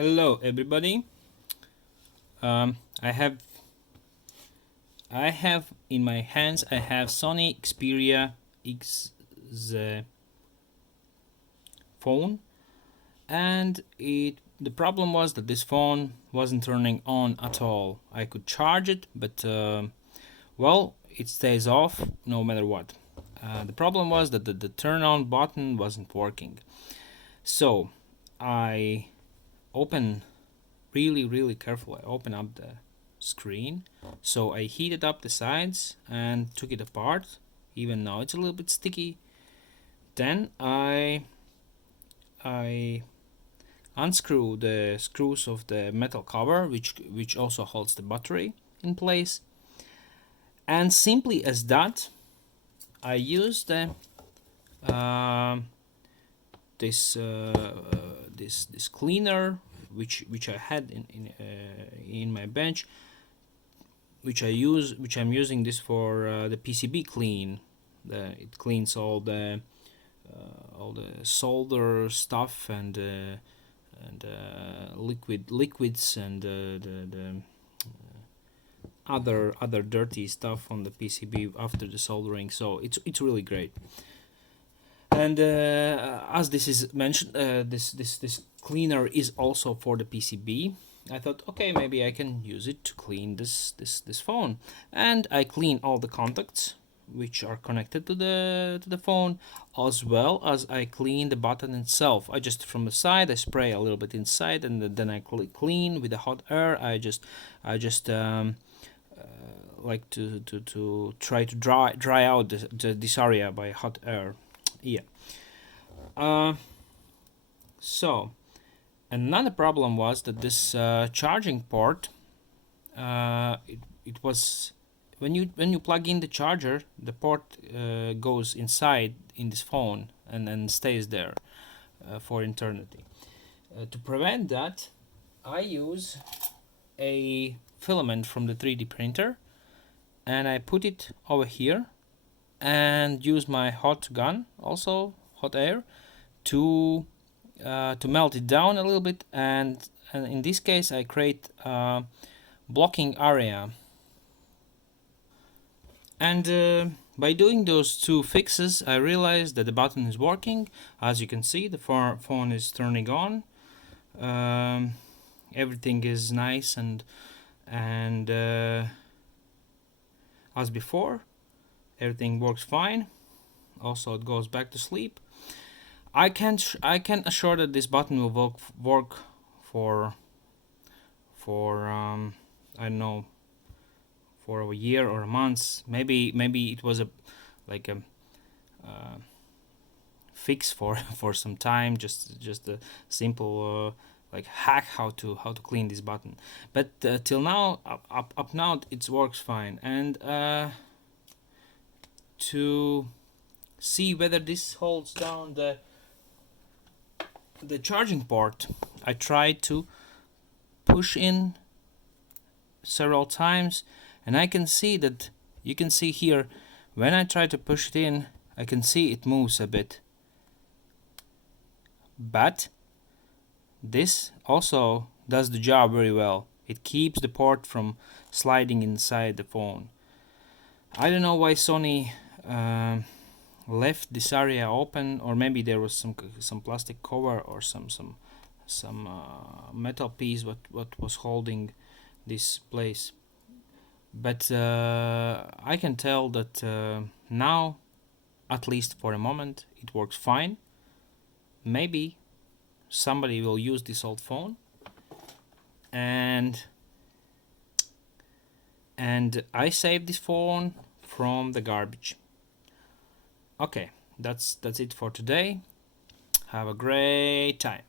Hello everybody. Um, I have in my hands Sony Xperia XZ phone, and the problem was that this phone wasn't turning on at all. I could charge it, but well, it stays off no matter what. The problem was that the turn on button wasn't working. So I open really careful. I open up the screen, so I heated up the sides and took it apart. Even now it's a little bit sticky. Then I unscrew the screws of the metal cover, which also holds the battery in place, and simply as that I used the this cleaner which I had in my bench, which I'm using this for the PCB clean. It cleans all the solder stuff and liquids and the other dirty stuff on the PCB after the soldering. So it's really great. And as this is mentioned, this cleaner is also for the PCB. I thought, okay, maybe I can use it to clean this phone, and I clean all the contacts which are connected to the phone, as well as I clean the button itself. I just from the side I spray a little bit inside, and then I clean with the hot air. I just like to try to dry out this area by hot air. Yeah. So another problem was that this charging port, it was when you plug in the charger, the port goes inside in this phone and then stays there for eternity. To prevent that, I use a filament from the 3D printer, and I put it over here and use my hot gun, also hot air, to melt it down a little bit, and in this case I create a blocking area. And by doing those two fixes, I realized that the button is working. As you can see, the phone is turning on. Everything is nice and as before. Everything works fine. Also, it goes back to sleep. I can assure that this button will work for I don't know, for a year or a month. Maybe it was a fix for some time, just a simple like hack how to clean this button. But till now, up now, it works fine. And to see whether this holds down the charging port, I tried to push in several times, and I can see that, you can see here, when I try to push it in, I can see it moves a bit. But this also does the job very well. It keeps the port from sliding inside the phone. I don't know why Sony left this area open, or maybe there was some plastic cover or some metal piece what was holding this place. But I can tell that now, at least for a moment, it works fine. Maybe somebody will use this old phone and I save this phone from the garbage. Okay, that's it for today. Have a great time.